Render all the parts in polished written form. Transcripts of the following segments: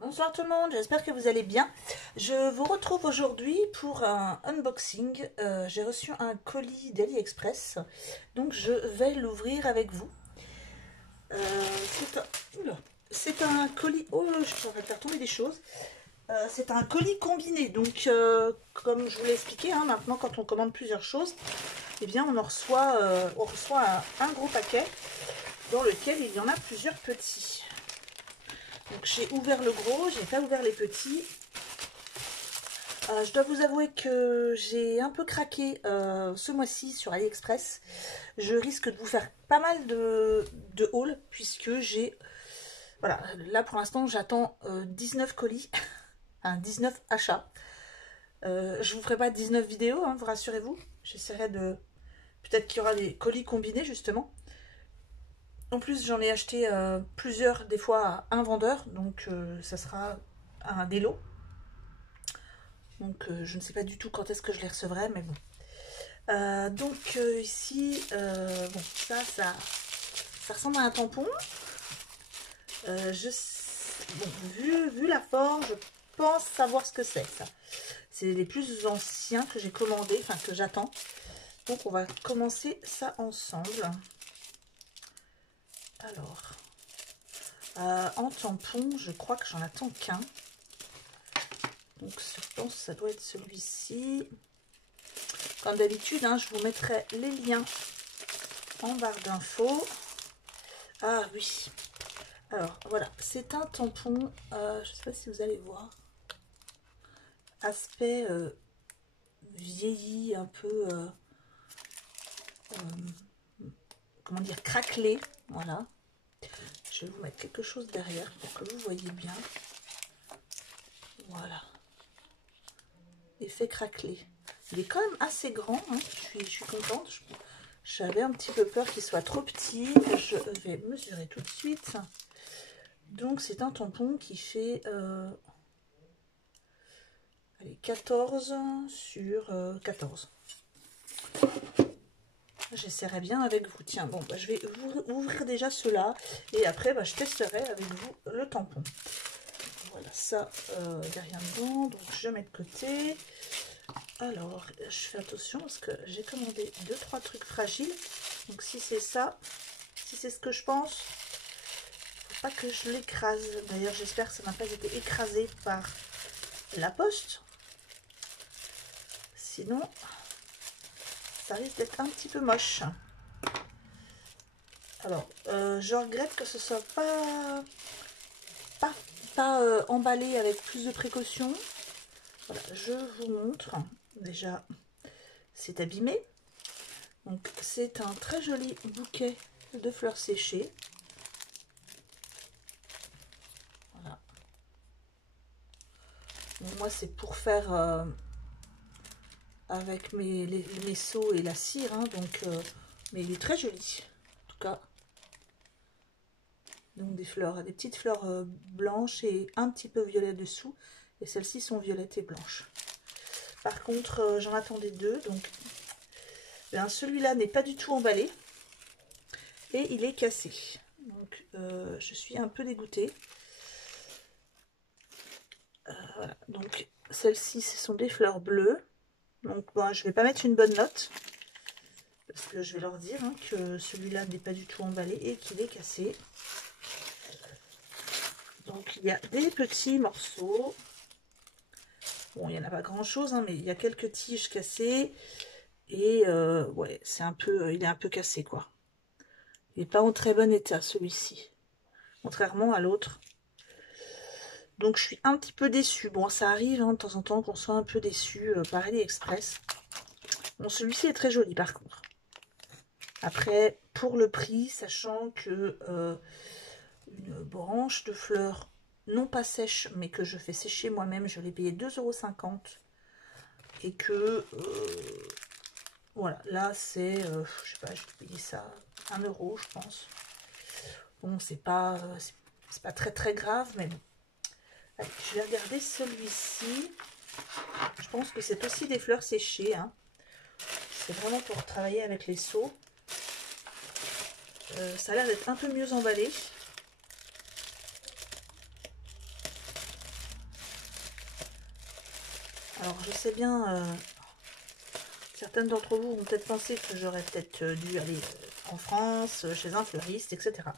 Bonsoir tout le monde, j'espère que vous allez bien. Je vous retrouve aujourd'hui pour un unboxing. J'ai reçu un colis d'AliExpress, donc je vais l'ouvrir avec vous. C'est un colis... Oh, je suis en train de faire tomber des choses. C'est un colis combiné, donc comme je vous l'ai expliqué, hein, maintenant quand on commande plusieurs choses, eh bien on reçoit un gros paquet dans lequel il y en a plusieurs petits. Donc j'ai ouvert le gros, j'ai pas ouvert les petits. Je dois vous avouer que j'ai un peu craqué ce mois-ci sur AliExpress. Je risque de vous faire pas mal de hauls puisque j'ai... Voilà, là pour l'instant j'attends 19 colis, hein, 19 achats. Je vous ferai pas 19 vidéos, hein, vous rassurez-vous. J'essaierai de... Peut-être qu'il y aura des colis combinés justement. En plus, j'en ai acheté plusieurs, des fois à un vendeur, donc ça sera des lots. Donc je ne sais pas du tout quand est-ce que je les recevrai, mais bon. Ici, bon, ça ressemble à un tampon. Bon, vu la forme, je pense savoir ce que c'est, ça. C'est les plus anciens que j'ai commandés, enfin que j'attends. Donc on va commencer ça ensemble. Alors, en tampon, je crois que j'en attends qu'un. Donc je pense que ça doit être celui-ci. Comme d'habitude, hein, je vous mettrai les liens en barre d'infos. Ah oui. Alors voilà, c'est un tampon. Je ne sais pas si vous allez voir. Aspect vieilli, un peu... comment dire, craquelé. Voilà. Je vais vous mettre quelque chose derrière pour que vous voyez bien. Voilà. Effet craquelé. Il est quand même assez grand, hein. Je suis contente. J'avais un petit peu peur qu'il soit trop petit. Je vais mesurer tout de suite. Donc c'est un tampon qui fait allez, 14 sur 14. J'essaierai bien avec vous. Tiens, bon, bah, je vais ouvrir déjà ceux-là. Et après, bah, je testerai avec vous le tampon. Voilà, ça, il n'y a rien dedans. Donc je mets de côté. Alors, je fais attention parce que j'ai commandé 2-3 trucs fragiles. Donc si c'est ça, si c'est ce que je pense, faut pas que je l'écrase. D'ailleurs, j'espère que ça n'a pas été écrasé par la poste. Sinon, ça risque d'être un petit peu moche. Alors, je regrette que ce soit pas emballé avec plus de précaution. Voilà, je vous montre. Déjà, c'est abîmé. Donc, c'est un très joli bouquet de fleurs séchées. Voilà. Bon, moi, c'est pour faire avec mes seaux et la cire. Hein, donc, mais il est très joli. En tout cas. Donc, des fleurs, des petites fleurs blanches et un petit peu violet dessous. Et celles-ci sont violettes et blanches. Par contre, j'en attendais deux. Donc, celui-là n'est pas du tout emballé. Et il est cassé. Donc, je suis un peu dégoûtée. Voilà. Donc, celles-ci, ce sont des fleurs bleues. Donc, bon, je ne vais pas mettre une bonne note. Parce que je vais leur dire hein, que celui-là n'est pas du tout emballé et qu'il est cassé. Donc, il y a des petits morceaux. Bon, il n'y en a pas grand-chose, hein, mais il y a quelques tiges cassées. Et ouais, c'est un peu, il est un peu cassé, quoi. Il n'est pas en très bon état, celui-ci. Contrairement à l'autre. Donc, je suis un petit peu déçue. Bon, ça arrive hein, de temps en temps qu'on soit un peu déçu par AliExpress. Bon, celui-ci est très joli, par contre. Après, pour le prix, sachant que une branche de fleurs non pas sèche, mais que je fais sécher moi-même, je l'ai payé 2,50 €. Et que, voilà, là c'est, je sais pas, je vais payer ça 1 €, je pense. Bon, c'est pas très très grave, mais bon. Allez, je vais regarder celui-ci. Je pense que c'est aussi des fleurs séchées. Hein. C'est vraiment pour travailler avec les seaux. Ça a l'air d'être un peu mieux emballé. Alors, je sais bien, certaines d'entre vous vont peut-être penser que j'aurais peut-être dû aller en France, chez un fleuriste, etc.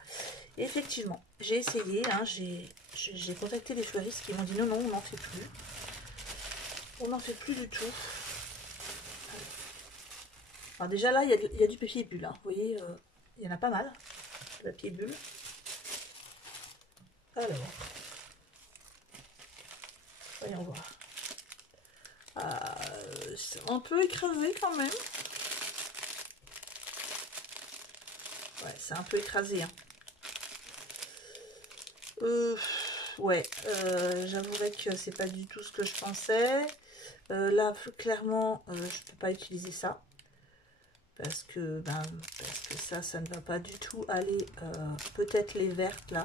Et effectivement, j'ai essayé, hein, j'ai contacté les fleuristes qui m'ont dit non, non, on n'en fait plus. On n'en fait plus du tout. Alors déjà là, il y a du papier bulle, hein. Vous voyez, il y en a pas mal, de papier bulle. Alors, voyons voir. C'est un peu écrasé quand même. Ouais, c'est un peu écrasé. Hein. Ouais, j'avouerais que c'est pas du tout ce que je pensais. Là, clairement, je peux pas utiliser ça. Parce que ça ne va pas du tout aller. Peut-être les vertes là.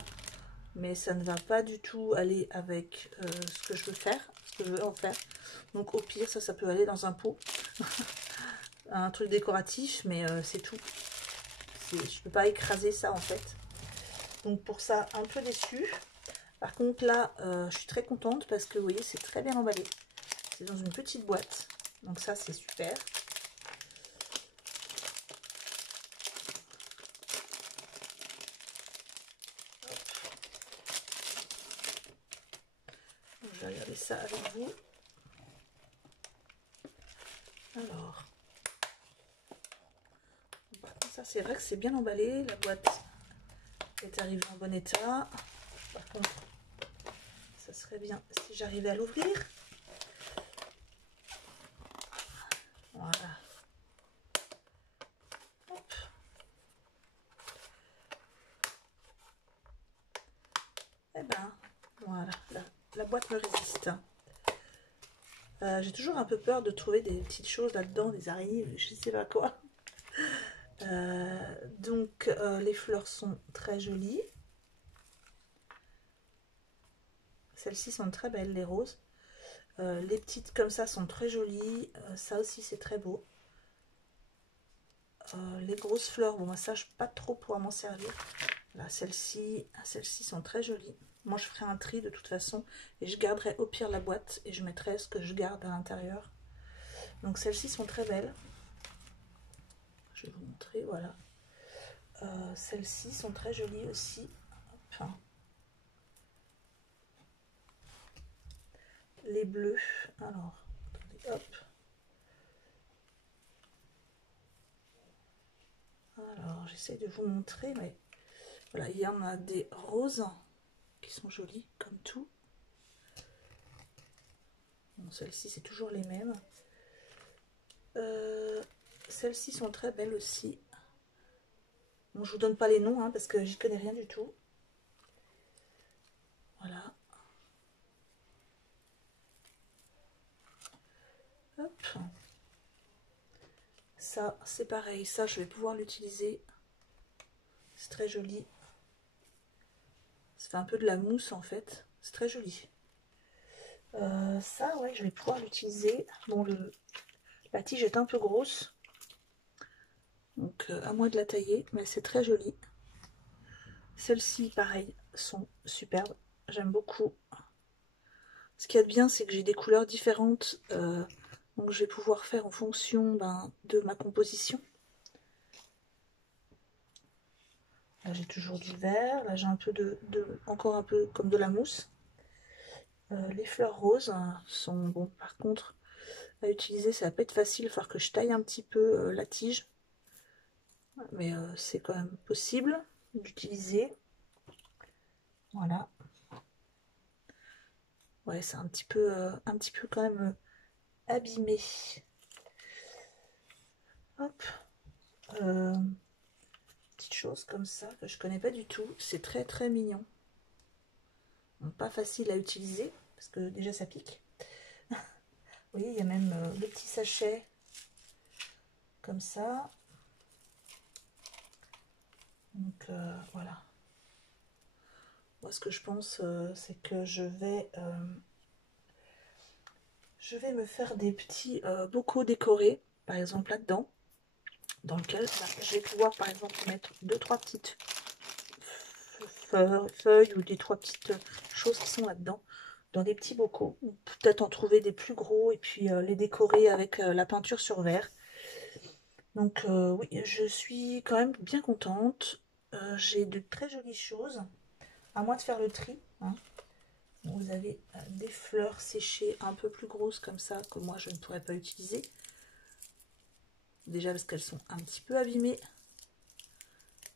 Mais ça ne va pas du tout aller avec ce que je veux faire. Ce que je veux en faire. Donc au pire, ça peut aller dans un pot. Un truc décoratif, mais c'est tout. Je peux pas écraser ça en fait. Donc pour ça, un peu déçue. Par contre là, je suis très contente parce que vous voyez, c'est très bien emballé. C'est dans une petite boîte. Donc ça, c'est super. Donc, je vais regarder ça avec vous. Alors, ça c'est vrai que c'est bien emballé. La boîte est arrivée en bon état. Par contre, ça serait bien si j'arrivais à l'ouvrir. Voilà. Hop. Et ben, voilà, la boîte me résiste. J'ai toujours un peu peur de trouver des petites choses là-dedans, des araignées, je sais pas quoi. Donc, les fleurs sont très jolies. Celles-ci sont très belles, les roses. Les petites comme ça sont très jolies. Ça aussi, c'est très beau. Les grosses fleurs, bon, moi, ça, je ne peux pas trop pouvoir m'en servir. Là, celles-ci sont très jolies. Moi, je ferai un tri de toute façon. Et je garderai au pire la boîte. Et je mettrai ce que je garde à l'intérieur. Donc, celles-ci sont très belles. Je vais vous montrer, voilà. Celles-ci sont très jolies aussi. Enfin, les bleus. Alors, attendez, hop. Alors, j'essaie de vous montrer, mais voilà, il y en a des roses qui sont jolies, comme tout. Bon, celles-ci, c'est toujours les mêmes. Celles-ci sont très belles aussi. Bon, je vous donne pas les noms, hein, parce que j'y connais rien du tout. Voilà. Hop. Ça, c'est pareil. Ça, je vais pouvoir l'utiliser. C'est très joli. Ça fait un peu de la mousse, en fait. C'est très joli. Ça, ouais, je vais pouvoir l'utiliser. Bon, la tige est un peu grosse. Donc, à moi de la tailler. Mais c'est très joli. Celles-ci, pareil, sont superbes. J'aime beaucoup. Ce qu'il y a de bien, c'est que j'ai des couleurs différentes. Donc, je vais pouvoir faire en fonction de ma composition. Là, j'ai toujours du vert. Là, j'ai un peu encore un peu comme de la mousse. Les fleurs roses sont, bon, par contre, à utiliser, ça va pas être facile. Il va falloir que je taille un petit peu la tige. Mais c'est quand même possible d'utiliser. Voilà. Ouais, c'est un petit peu quand même abîmé. Hop. Petite chose comme ça que je connais pas du tout. C'est très très mignon. Donc, pas facile à utiliser parce que déjà ça pique. Vous voyez, il y a même le petit sachet comme ça. Donc voilà. Moi, ce que je pense, c'est que je vais me faire des petits bocaux décorés, par exemple là-dedans, dans lequel je vais pouvoir, par exemple, mettre 2-3 petites feuilles ou des 3 petites choses qui sont là-dedans. dans des petits bocaux. Peut-être en trouver des plus gros et puis les décorer avec la peinture sur verre. Donc oui, je suis quand même bien contente. J'ai de très jolies choses. À moi de faire le tri. Hein. Vous avez des fleurs séchées un peu plus grosses comme ça que moi je ne pourrais pas utiliser. Déjà parce qu'elles sont un petit peu abîmées.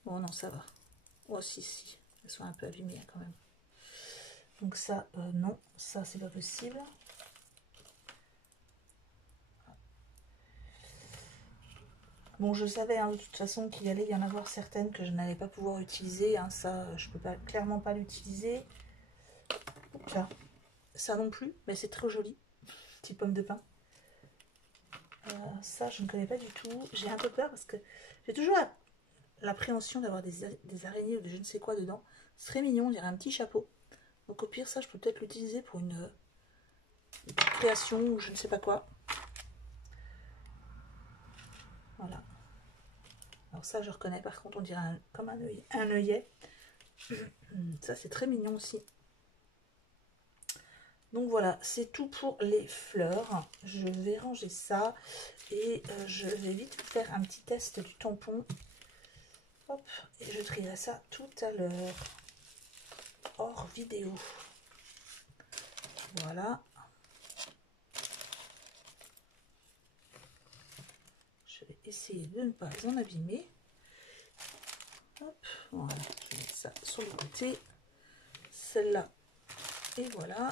Oh non, ça va. Oh si, si. Elles sont un peu abîmées quand même. Donc ça, non. Ça, c'est pas possible. Bon, je savais hein, de toute façon qu'il allait y en avoir certaines que je n'allais pas pouvoir utiliser. Hein. Ça, je peux pas, clairement pas l'utiliser. Là, ça non plus, mais c'est très joli. Petite pomme de pin. Ça, je ne connais pas du tout. J'ai un peu peur parce que j'ai toujours l'appréhension d'avoir des araignées ou de je ne sais quoi dedans. C'est très mignon, on dirait un petit chapeau. Donc au pire, ça, je peux peut-être l'utiliser pour une création ou je ne sais pas quoi. Voilà. Alors ça, je reconnais. Par contre, on dirait comme un œillet. Ça, c'est très mignon aussi. Donc voilà, c'est tout pour les fleurs. Je vais ranger ça et je vais vite faire un petit test du tampon. Hop, et je trierai ça tout à l'heure, hors vidéo. Voilà. Je vais essayer de ne pas en abîmer. Hop, voilà, je vais mettre ça sur le côté. Celle-là, et voilà.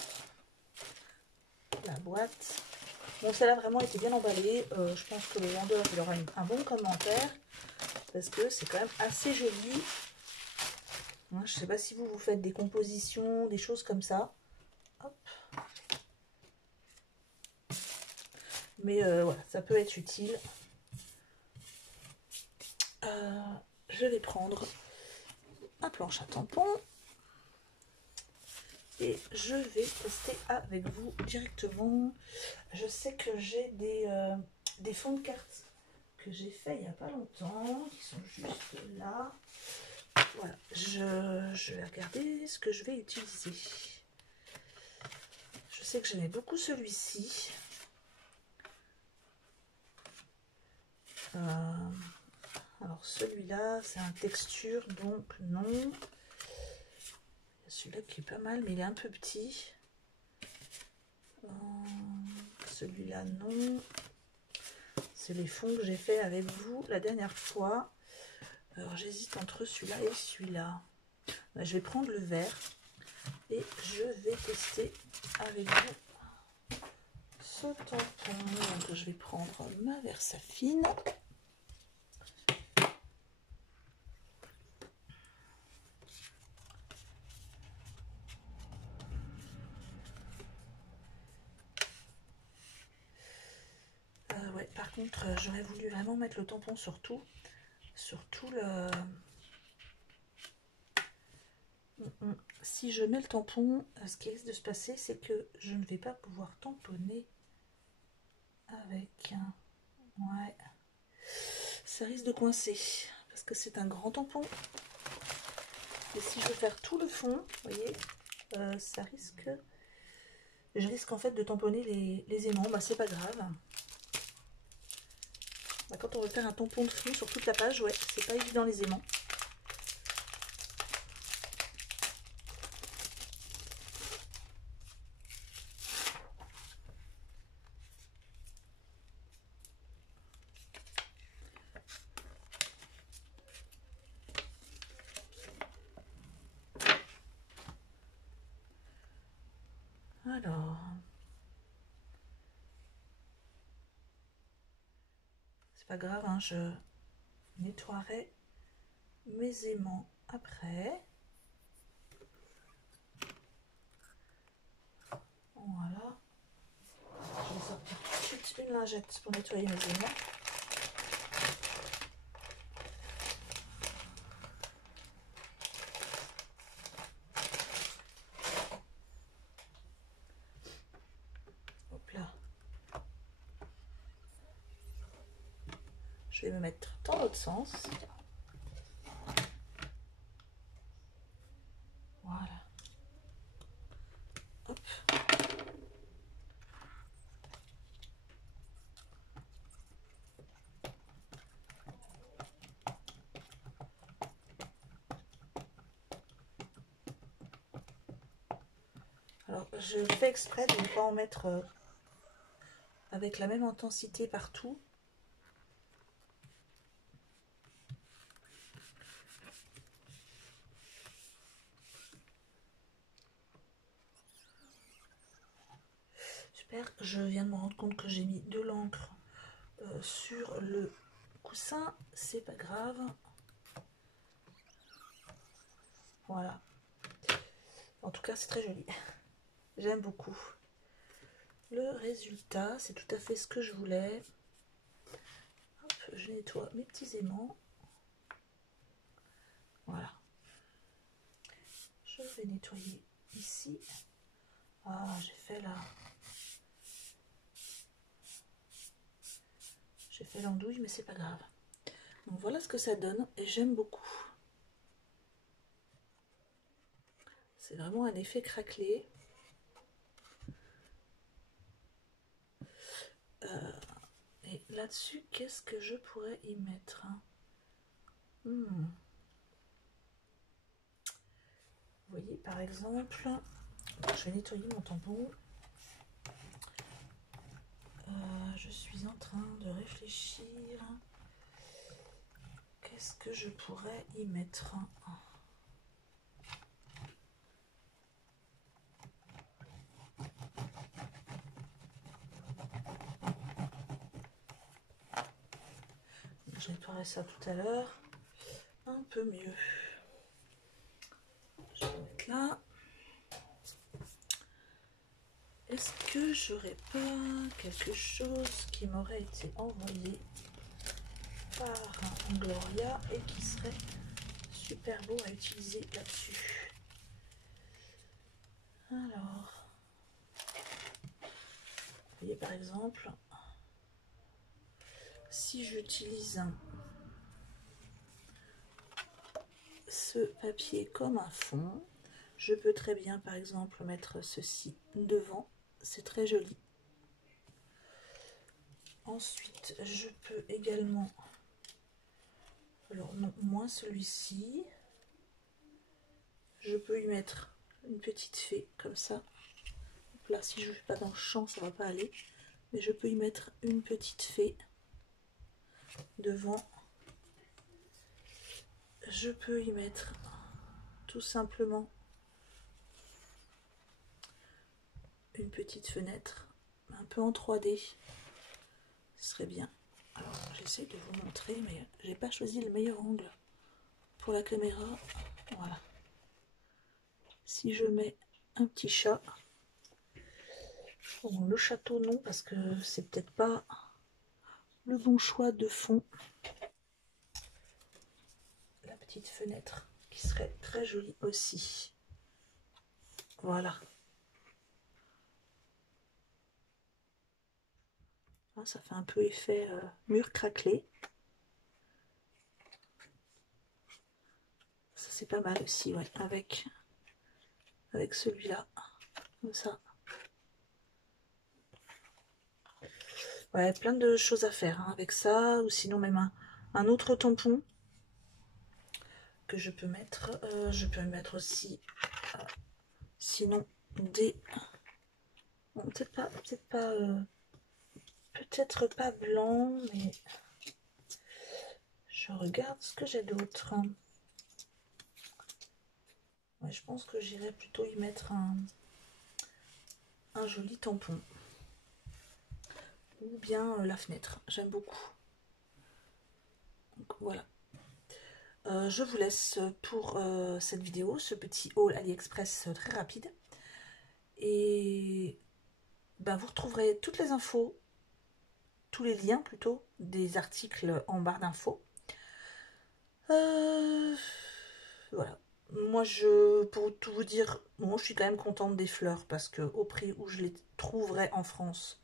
La boîte. Bon, celle-là vraiment était bien emballée. Je pense que le vendeur il aura un bon commentaire parce que c'est quand même assez joli. Hein, je sais pas si vous faites des compositions, des choses comme ça. Hop. Mais voilà, ça peut être utile. Je vais prendre ma planche à tampons et je vais tester avec vous directement. Je sais que j'ai des fonds de cartes que j'ai fait il n'y a pas longtemps, qui sont juste là. Voilà, je vais regarder ce que je vais utiliser. Je sais que j'aimais beaucoup celui-ci. Alors celui-là, c'est un texture, donc non. Il y a celui-là qui est pas mal, mais il est un peu petit. Celui-là, non. C'est les fonds que j'ai fait avec vous la dernière fois. Alors j'hésite entre celui-là et celui-là. Je vais prendre le vert et je vais tester avec vous ce tampon. Donc je vais prendre ma Versafine. Ouais, par contre, j'aurais voulu vraiment mettre le tampon sur tout le... Si je mets le tampon, ce qui risque de se passer, c'est que je ne vais pas pouvoir tamponner avec un... Ouais, ça risque de coincer parce que c'est un grand tampon. Et si je veux faire tout le fond, vous voyez, ça risque... Je risque en fait de tamponner les aimants. Bah c'est pas grave. Bah, quand on veut faire un tampon de fond sur toute la page, ouais, c'est pas évident les aimants. Alors, c'est pas grave, hein, je nettoierai mes aimants après. Voilà. Je vais sortir tout de suite une lingette pour nettoyer mes aimants. Hop là. Je vais me mettre dans l'autre sens. Voilà. Hop. Alors, je fais exprès de ne pas en mettre avec la même intensité partout. Super, je viens de me rendre compte que j'ai mis de l'encre sur le coussin, c'est pas grave. Voilà. En tout cas, c'est très joli. J'aime beaucoup. Le résultat, c'est tout à fait ce que je voulais. Hop, je nettoie mes petits aimants. Voilà. Je vais nettoyer ici. Ah, j'ai fait là. J'ai fait l'andouille, mais c'est pas grave. Donc voilà ce que ça donne et j'aime beaucoup. C'est vraiment un effet craquelé. Et là-dessus, qu'est-ce que je pourrais y mettre? Vous voyez, par exemple, je vais nettoyer mon tampon. Je suis en train de réfléchir. Qu'est-ce que je pourrais y mettre? Je nettoierai ça tout à l'heure. Un peu mieux. Je vais mettre là. Est-ce que j'aurais pas quelque chose qui m'aurait été envoyé par Gloria et qui serait super beau à utiliser là-dessus? Alors, vous voyez par exemple, si j'utilise ce papier comme un fond, je peux très bien par exemple mettre ceci devant, c'est très joli. Ensuite, je peux également, alors non, moins celui-ci, je peux y mettre une petite fée comme ça. Là, si je ne vais pas dans le champ, ça va pas aller, mais je peux y mettre une petite fée devant. Je peux y mettre tout simplement une petite fenêtre, un peu en 3D, ce serait bien. Alors j'essaie de vous montrer, mais j'ai pas choisi le meilleur angle pour la caméra. Voilà. Si je mets un petit chat, bon, le château non, parce que c'est peut-être pas le bon choix de fond. La petite fenêtre qui serait très jolie aussi. Voilà. Ah, ça fait un peu effet mur craquelé. Ça c'est pas mal aussi, ouais, avec celui-là, comme ça. Ouais, plein de choses à faire hein, avec ça, ou sinon même un autre tampon que je peux mettre. Je peux mettre aussi, sinon des, bon, peut-être pas blanc, mais je regarde ce que j'ai d'autre. Ouais, je pense que j'irai plutôt y mettre un joli tampon. Ou bien la fenêtre, j'aime beaucoup. Donc voilà. Je vous laisse pour cette vidéo, ce petit haul AliExpress très rapide. Et ben, vous retrouverez toutes les infos, tous les liens plutôt, des articles en barre d'infos. Voilà. Moi, pour tout vous dire, bon, je suis quand même contente des fleurs parce que au prix où je les trouverais en France,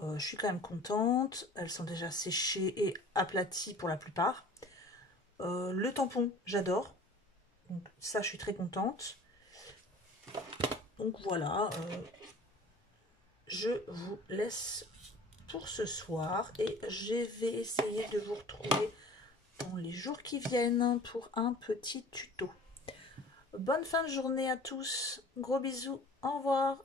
je suis quand même contente. Elles sont déjà séchées et aplaties pour la plupart. Le tampon, j'adore. Donc ça, je suis très contente. Donc voilà, je vous laisse pour ce soir et je vais essayer de vous retrouver dans les jours qui viennent pour un petit tuto. Bonne fin de journée à tous. Gros bisous. Au revoir.